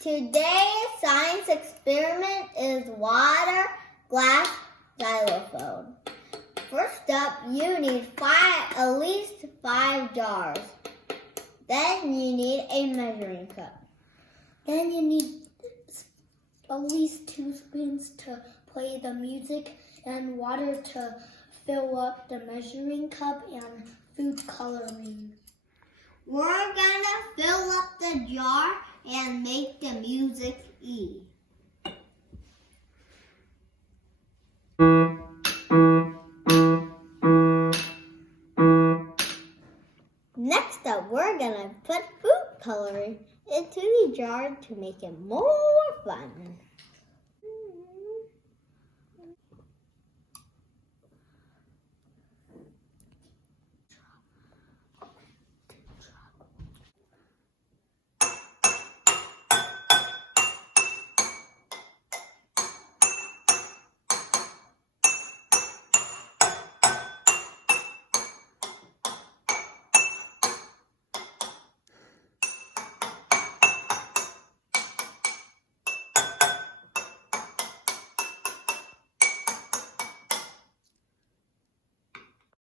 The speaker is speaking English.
Today's science experiment is water, glass, xylophone. First up, you need at least 5 jars. Then you need a measuring cup. Then you need at least 2 spoons to play the music and water to fill up the measuring cup and food coloring. We're gonna fill up the jar and make the music E. Next up, we're gonna put food coloring into the jar to make it more fun.